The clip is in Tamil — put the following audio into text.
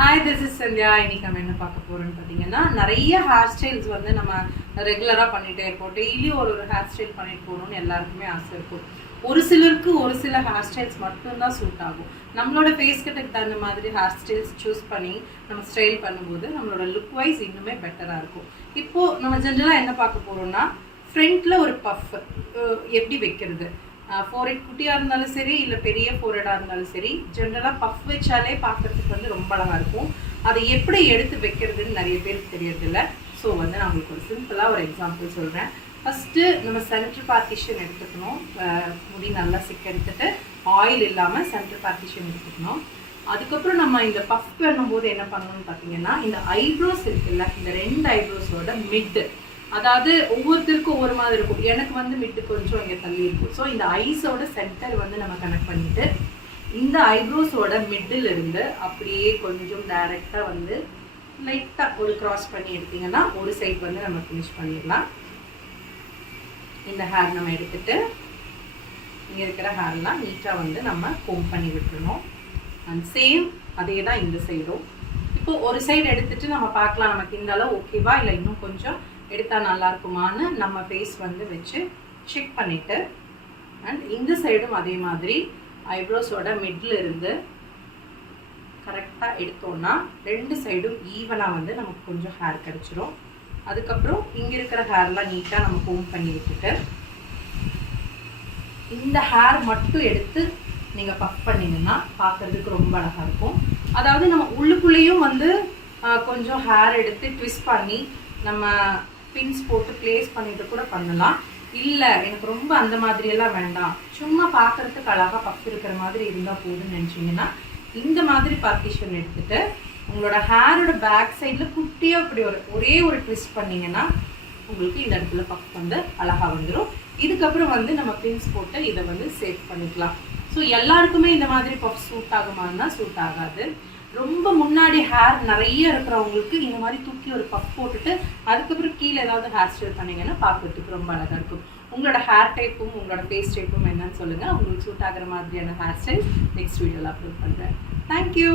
Hi, this is Sandhya. இன்னைக்கு நம்ம என்ன பார்க்க போறோம்னு பார்த்தீங்கன்னா, நிறைய ஹேர் ஸ்டைல்ஸ் வந்து நம்ம ரெகுலராக பண்ணிகிட்டே இருப்போம். டெய்லி ஒரு ஹேர் ஸ்டைல் பண்ணிட்டு போகணும்னு எல்லாருக்குமே ஆசை இருக்கும். ஒரு சிலருக்கு ஒரு சில ஹேர் ஸ்டைல்ஸ் மட்டும்தான் சூட் ஆகும். நம்மளோட ஃபேஸ் கட்டுக்கு தகுந்த மாதிரி ஹேர் ஸ்டைல்ஸ் சூஸ் பண்ணி நம்ம ஸ்டைல் பண்ணும்போது நம்மளோட லுக் வைஸ் இன்னுமே பெட்டராக இருக்கும். இப்போது நம்ம ஜென்ரலாக என்ன பார்க்க போகிறோம்னா, ஃப்ரண்ட்டில் ஒரு பஃப் எப்படி வைக்கிறது. ஃபோர்ஹெட் குட்டியாக இருந்தாலும் சரி, இல்லை பெரிய ஃபோர்ஹெடாக இருந்தாலும் சரி, ஜென்ரலாக பஃப் வச்சாலே பார்க்குறதுக்கு வந்து ரொம்ப அழகாக இருக்கும். அதை எப்படி எடுத்து வைக்கிறதுன்னு நிறைய பேருக்கு தெரியறதில்ல. ஸோ வந்து நான் உங்களுக்கு ஒரு சிம்பிளாக ஒரு எக்ஸாம்பிள் சொல்கிறேன். ஃபஸ்ட்டு நம்ம சென்ட்ரு பார்ட்டிஷன் எடுத்துக்கணும். முடி நல்லா எடுத்துட்டு ஆயில் இல்லாமல் சென்ட்ரு பார்ட்டிஷன் எடுத்துக்கணும். அதுக்கப்புறம் நம்ம இந்த பஃப் பண்ணும்போது என்ன பண்ணணும்னு பார்த்தீங்கன்னா, இந்த ஐப்ரோஸ் இருக்குல்ல, இந்த 2 ஐப்ரோஸோட மிட்டு, அதாவது ஒவ்வொருத்தருக்கும் ஒவ்வொரு மாதிரி இருக்கும். எனக்கு வந்து மிட்டு கொஞ்சம் இங்கே தள்ளி இருக்கும். ஸோ இந்த ஐஸோட சென்டர் வந்து நம்ம கனெக்ட் பண்ணிட்டு இந்த ஐப்ரோஸோட மிட்டில் இருந்து அப்படியே கொஞ்சம் டைரெக்டாக வந்து லைட்டாக ஒரு கிராஸ் பண்ணி எடுத்திங்கன்னா ஒரு சைட் வந்து நம்ம ஃபினிஷ் பண்ணிடலாம். இந்த ஹேர் நம்ம எடுத்துட்டு இங்கே இருக்கிற ஹேர்லாம் நீட்டாக வந்து நம்ம கோம் பண்ணி விட்டுருணும். அண்ட் சேம் அதே தான் இந்த சைடும். இப்போ ஒரு சைடு எடுத்துட்டு நம்ம பார்க்கலாம், நமக்கு இந்த அளவு ஓகேவா இல்லை இன்னும் கொஞ்சம் எடுத்தால் நல்லா இருக்குமான்னு நம்ம ஃபேஸ் வந்து வச்சு செக் பண்ணிவிட்டு, அண்ட் இந்த சைடும் அதே மாதிரி ஐப்ரோஸோட மிடில் இருந்து கரெக்டாக எடுத்தோன்னா 2 சைடும் ஈவனாக வந்து நமக்கு கொஞ்சம் ஹேர் கிடச்சிரும். அதுக்கப்புறம் இங்கே இருக்கிற ஹேர்லாம் நீட்டாக நம்ம கோம் பண்ணி விட்டுட்டு இந்த ஹேர் மட்டும் எடுத்து நீங்கள் பஃப் பண்ணிங்கன்னா பார்க்குறதுக்கு ரொம்ப அழகாக இருக்கும். அதாவது நம்ம உள்ளுக்குள்ளேயும் வந்து கொஞ்சம் ஹேர் எடுத்து ட்விஸ்ட் பண்ணி நம்ம பின்ஸ் போட்டு ப்ளேஸ் பண்ணிட்டு கூட பண்ணலாம். இல்லை எனக்கு ரொம்ப அந்த மாதிரியெல்லாம் வேண்டாம், சும்மா பார்க்குறதுக்கு அழகாக பஃப் இருக்கிற மாதிரி இருந்தால் போதுன்னு நினச்சிங்கன்னா இந்த மாதிரி பார்ட்டிஷன் எடுத்துகிட்டு உங்களோட ஹேரோட பேக் சைடில் குட்டியாக இப்படி ஒரே ஒரு ட்விஸ்ட் பண்ணிங்கன்னா உங்களுக்கு இந்த இடத்துல பஃப் வந்து அழகாக வந்துடும். இதுக்கப்புறம் வந்து நம்ம பின்ஸ் போட்டு இதை வந்து சேவ் பண்ணிக்கலாம். ஸோ எல்லாருக்குமே இந்த மாதிரி பஃப் சூட் ஆகுமான்னா சூட் ஆகாது. ரொம்ப முன்னாடி ஹேர் நிறைய இருக்கிறவங்களுக்கு இந்த மாதிரி தூக்கி ஒரு பஃப் போட்டுட்டு அதுக்கப்புறம் கீழே ஏதாவது ஹேர் ஸ்டைல் பண்ணிங்கன்னா பார்க்கறதுக்கு ரொம்ப அழகாக இருக்கும். உங்களோட ஹேர் டைப்பும் உங்களோட ஃபேஸ் டைப்பும் என்னன்னு சொல்லுங்கள். உங்களுக்கு சூட் ஆகிற மாதிரியான ஹேர் ஸ்டைல் நெக்ஸ்ட் வீடியோவில் அப்லோட் பண்ணுறேன். தேங்க்யூ.